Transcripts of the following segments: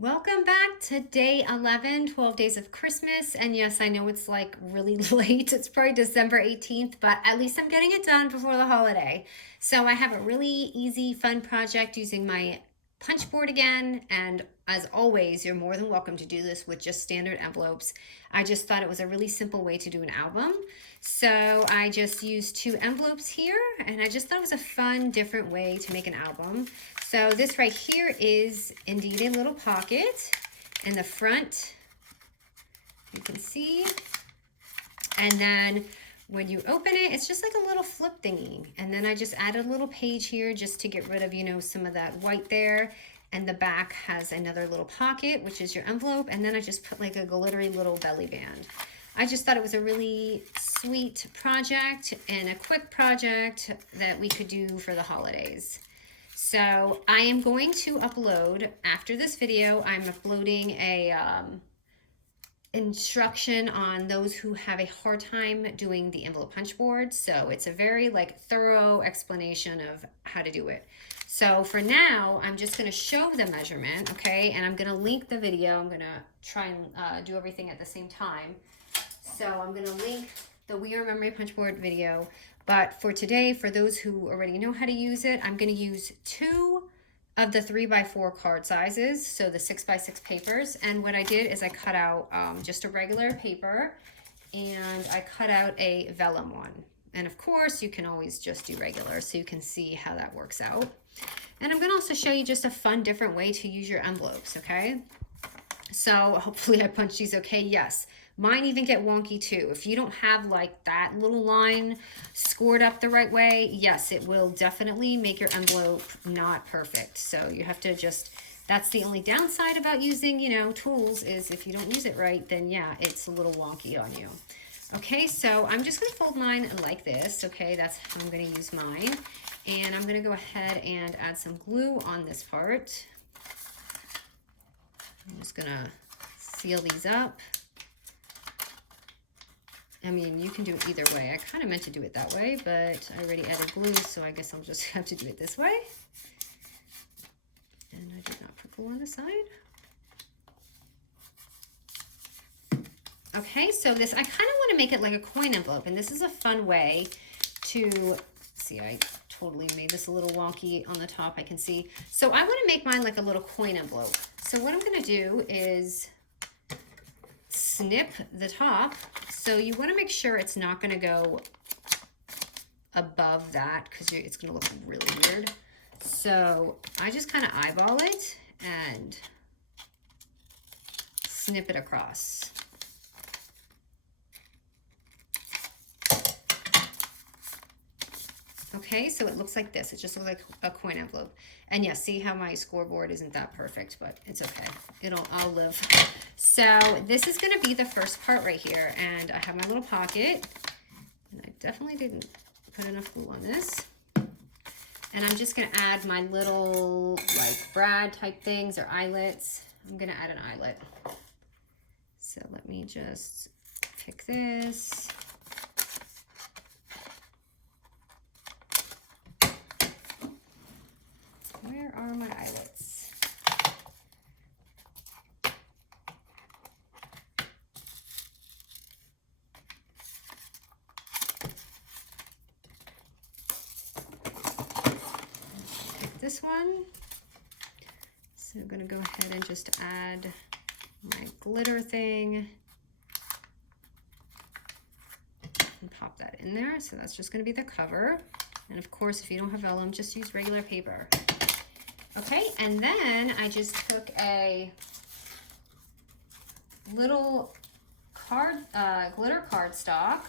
Welcome back to day 11, 12 days of Christmas. And yes, I know it's like really late. It's probably December 18th, but at least I'm getting it done before the holiday. So I have a really easy, fun project using my punch board again. And as always, you're more than welcome to do this with just standard envelopes. I just thought it was a really simple way to do an album. So I just used two envelopes here, and I just thought it was a fun, different way to make an album. So this right here is indeed a little pocket in the front, you can see. And then when you open it, it's just like a little flip thingy. And then I just added a little page here just to get rid of, some of that white there. And the back has another little pocket, which is your envelope. And then I just put like a glittery little belly band. I just thought it was a really sweet project and a quick project that we could do for the holidays. So I am going to upload, after this video, I'm uploading a instruction on those who have a hard time doing the envelope punch board. So it's a very thorough explanation of how to do it. So for now, I'm just going to show the measurement, okay? And I'm going to link the video. I'm going to try and do everything at the same time. So I'm going to link the We Are Memory Punch Board video. But for today, for those who already know how to use it, I'm going to use 2 of the 3x4 card sizes, so the 6x6 papers. And what I did is I cut out just a regular paper, and I cut out a vellum one. And of course, you can always just do regular, so you can see how that works out. And I'm going to also show you just a fun, different way to use your envelopes, okay? So hopefully I punched these okay. Yes. Mine even get wonky too. If you don't have like that little line scored up the right way, yes, it will definitely make your envelope not perfect. So you have to just, that's the only downside about using, tools, is if you don't use it right, then yeah, it's a little wonky on you. Okay, so I'm just gonna fold mine like this. Okay, that's how I'm gonna use mine. And I'm gonna go ahead and add some glue on this part. I'm just gonna seal these up. I mean, you can do it either way. I kind of meant to do it that way, but I already added glue, so I guess I'll just have to do it this way. And I did not put glue on the side. Okay, so this, I kind of want to make it like a coin envelope, and this is a fun way to, see, I totally made this a little wonky on the top, I can see. So I want to make mine like a little coin envelope. So what I'm going to do is snip the top. So you want to make sure it's not going to go above that, because it's going to look really weird. So I just kind of eyeball it and snip it across. Okay, so it looks like this. It just looks like a coin envelope. And yeah, see how my scoreboard isn't that perfect, but it's okay. I'll live. So this is gonna be the first part right here. And I have my little pocket. And I definitely didn't put enough glue on this. And I'm just gonna add my little like brad type things or eyelets. I'm gonna add an eyelet. So let me just pick this. Where are my eyelets? Pick this one. So I'm going to go ahead and just add my glitter thing and pop that in there. So that's just going to be the cover. And of course, if you don't have vellum, just use regular paper. Okay, and then I just took a little glitter cardstock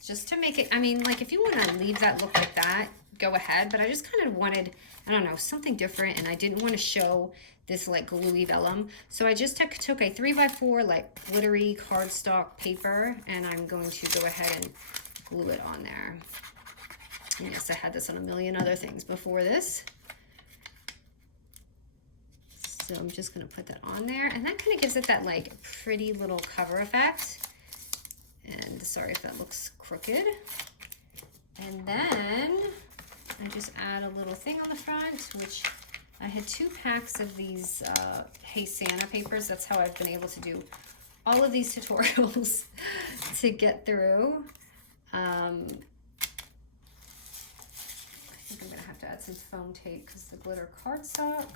just to make it, I mean, like if you want to leave that look like that, go ahead, but I just kind of wanted, I don't know, something different, and I didn't want to show this like gluey vellum. So I just took a 3x4 like glittery cardstock paper, and I'm going to go ahead and glue it on there. And yes, I had this on a million other things before this. So I'm just gonna put that on there, and that kind of gives it that like pretty little cover effect. And sorry if that looks crooked. And then I just add a little thing on the front, which I had 2 packs of these Hey Santa papers. That's how I've been able to do all of these tutorials to get through. I think I'm gonna have to add some foam tape because the glitter cardstock.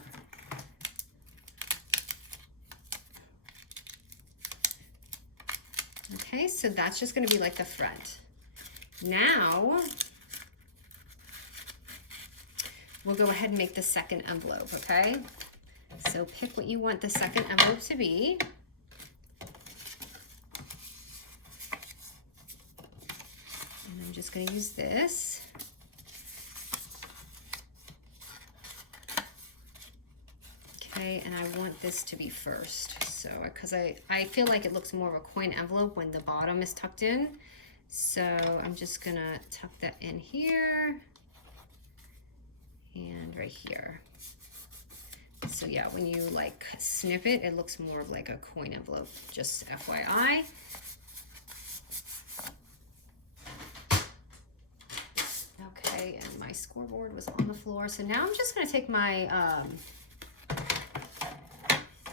Okay, so that's just gonna be like the front. Now, we'll go ahead and make the second envelope, okay? So pick what you want the second envelope to be. And I'm just gonna use this. Okay, and I want this to be first. So, because I feel like it looks more of a coin envelope when the bottom is tucked in. So I'm just gonna tuck that in here and right here. So yeah, when you like snip it, it looks more of like a coin envelope, just FYI. Okay, and my scoreboard was on the floor. So now I'm just gonna take my,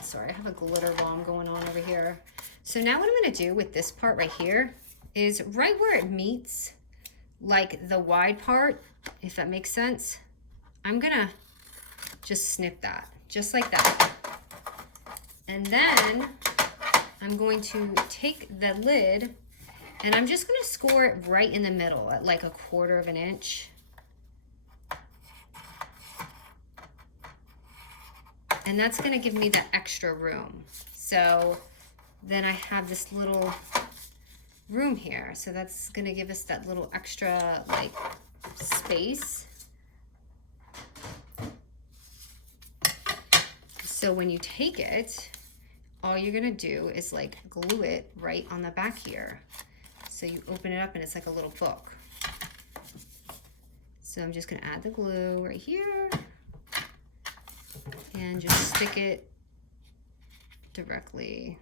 sorry, I have a glitter bomb going on over here. So now what I'm gonna do with this part right here is right where it meets like the wide part, if that makes sense, I'm gonna just snip that, just like that. And then I'm going to take the lid and I'm just gonna score it right in the middle at like 1/4 of an inch. And that's gonna give me that extra room. So then I have this little room here. So that's gonna give us that little extra like space. So when you take it, all you're gonna do is like glue it right on the back here. So you open it up and it's like a little book. So I'm just gonna add the glue right here and just stick it directly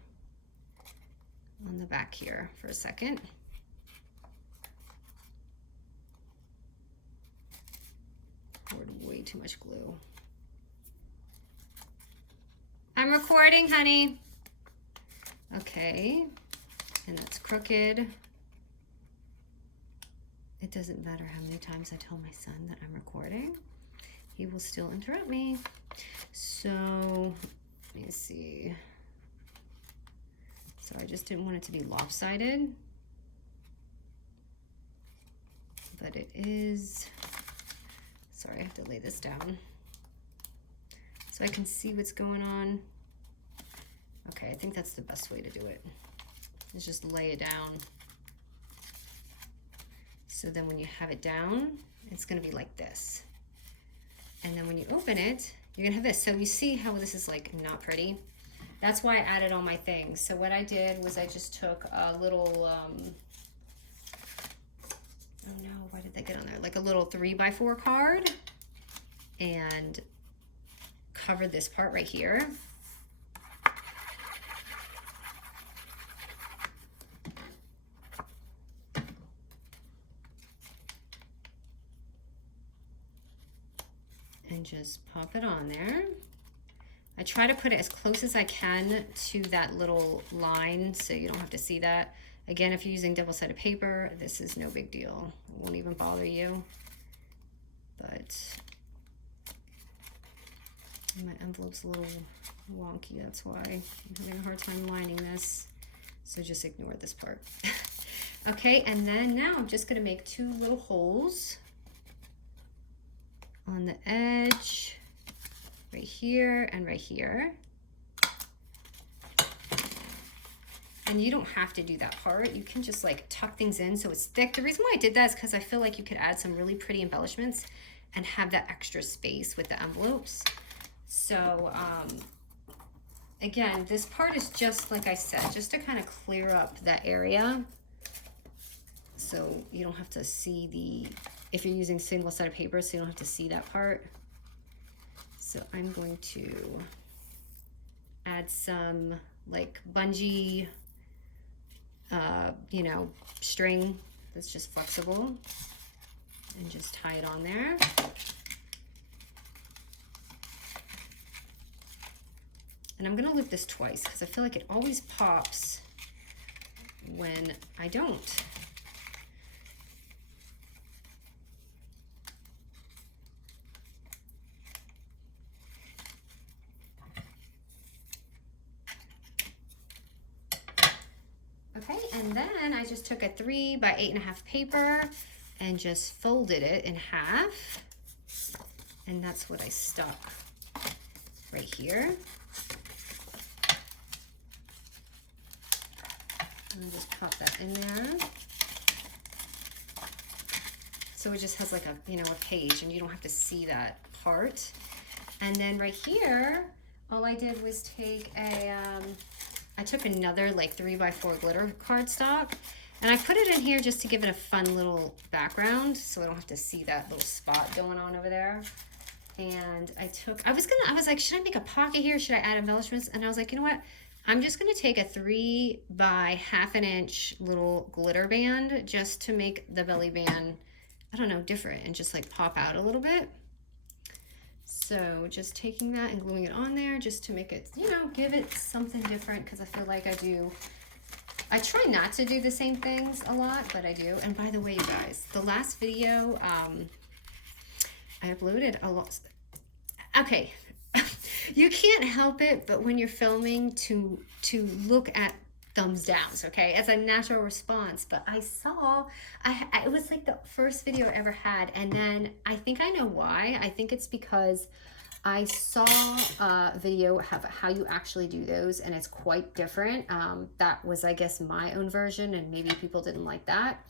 on the back here for a second. Poured way too much glue. I'm recording, honey. Okay, and that's crooked. It doesn't matter how many times I tell my son that I'm recording. He will still interrupt me. So, let me see. So I just didn't want it to be lopsided. But it is. Sorry, I have to lay this down so I can see what's going on. Okay, I think that's the best way to do it, is just lay it down. So then when you have it down, it's gonna be like this. And then when you open it, you're gonna have this. So you see how this is like not pretty? That's why I added all my things. So what I did was I just took a little, oh no, why did they get on there? Like a little 3x4 card and covered this part right here. And just pop it on there. I try to put it as close as I can to that little line so you don't have to see that. Again, if you're using double-sided paper, this is no big deal. It won't even bother you. But my envelope's a little wonky, that's why I'm having a hard time lining this. So just ignore this part. Okay, and then now I'm just gonna make 2 little holes on the edge, right here and right here. And you don't have to do that part. You can just like tuck things in so it's thick. The reason why I did that is because I feel like you could add some really pretty embellishments and have that extra space with the envelopes. So again, this part is just like I said, just to kind of clear up that area so you don't have to see the, if you're using single-sided paper, so you don't have to see that part. So I'm going to add some like bungee, you know, string that's just flexible and just tie it on there. And I'm gonna loop this twice because I feel like it always pops when I don't. Okay, and then I just took a 3 by 8.5 paper and just folded it in half. And that's what I stuck right here. And just pop that in there. So it just has like a, you know, a page and you don't have to see that part. And then right here, all I did was take a, I took another like 3 by 4 glitter cardstock and I put it in here just to give it a fun little background so I don't have to see that little spot going on over there. And I was like, should I make a pocket here? Should I add embellishments? And I was like, you know what? I'm just gonna take a 3 by 1/2 inch little glitter band just to make the belly band, I don't know, different and just like pop out a little bit. So just taking that and gluing it on there just to make it, you know, give it something different because I feel like I try not to do the same things a lot, but I do. And by the way, you guys, the last video, I uploaded a lot. Okay, you can't help it, but when you're filming to look at thumbs downs, okay, as a natural response. But I saw, it was like the first video I ever had, and then I think I know why. I think it's because I saw a video of how you actually do those, and it's quite different. That was, I guess, my own version, and maybe people didn't like that.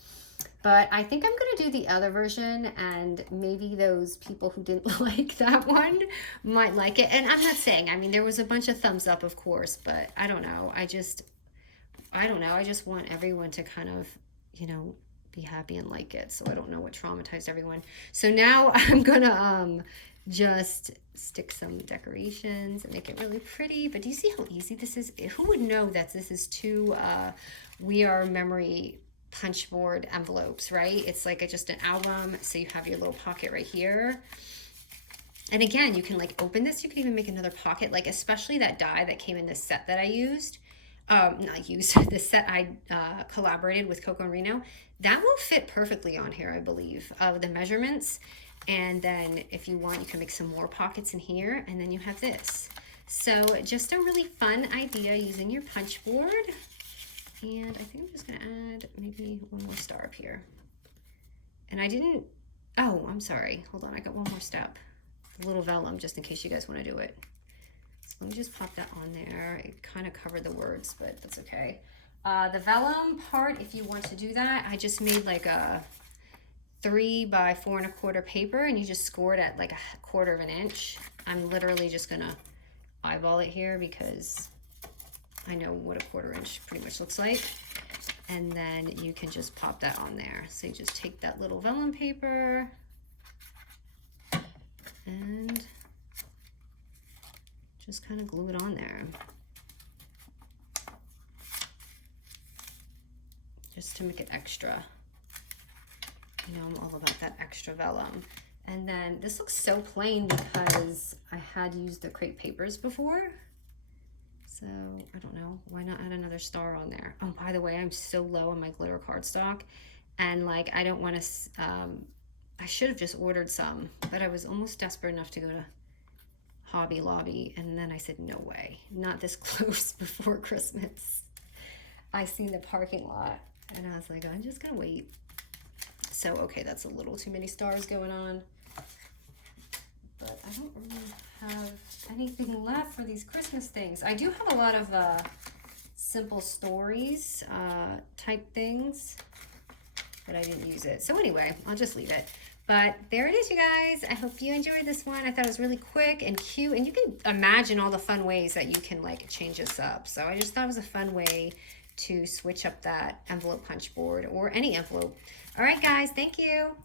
But I think I'm going to do the other version, and maybe those people who didn't like that one might like it. And I'm not saying, I mean, there was a bunch of thumbs up, of course, but I don't know. I don't know. I just want everyone to kind of, you know, be happy and like it. So I don't know what traumatized everyone. So now I'm going to just stick some decorations and make it really pretty. But do you see how easy this is? Who would know that this is two We Are Memory punch board envelopes, right? It's like just an album, so you have your little pocket right here. And again, you can like open this, you can even make another pocket, like especially that die that came in this set that I used, the set I collaborated with Coco and Reno, that will fit perfectly on here, I believe, the measurements. And then if you want, you can make some more pockets in here, and then you have this. So just a really fun idea using your punch board. And I think I'm just gonna add maybe one more star up here. And I didn't, oh, I'm sorry. Hold on, I got one more step. A little vellum, just in case you guys wanna do it. So let me just pop that on there. It kind of covered the words, but that's okay. The vellum part, if you want to do that, I just made like a 3 by 4 1/4 paper, and you just score it at like 1/4 inch. I'm literally just gonna eyeball it here because I know what a 1/4 inch pretty much looks like. And then you can just pop that on there. So you just take that little vellum paper and just kind of glue it on there. Just to make it extra. You know, I'm all about that extra vellum. And then this looks so plain because I had used the crepe papers before. So I don't know, why not add another star on there? Oh, by the way, I'm so low on my glitter cardstock, and like I don't want to, I should have just ordered some, but I was almost desperate enough to go to Hobby Lobby, and then I said, no way, not this close before Christmas. I seen the parking lot, and I was like, I'm just gonna wait. So, okay, that's a little too many stars going on. But I don't really have anything left for these Christmas things. I do have a lot of simple stories type things, but I didn't use it. So anyway, I'll just leave it. But there it is, you guys. I hope you enjoyed this one. I thought it was really quick and cute, and you can imagine all the fun ways that you can like change this up. So I just thought it was a fun way to switch up that envelope punch board or any envelope. All right, guys, thank you.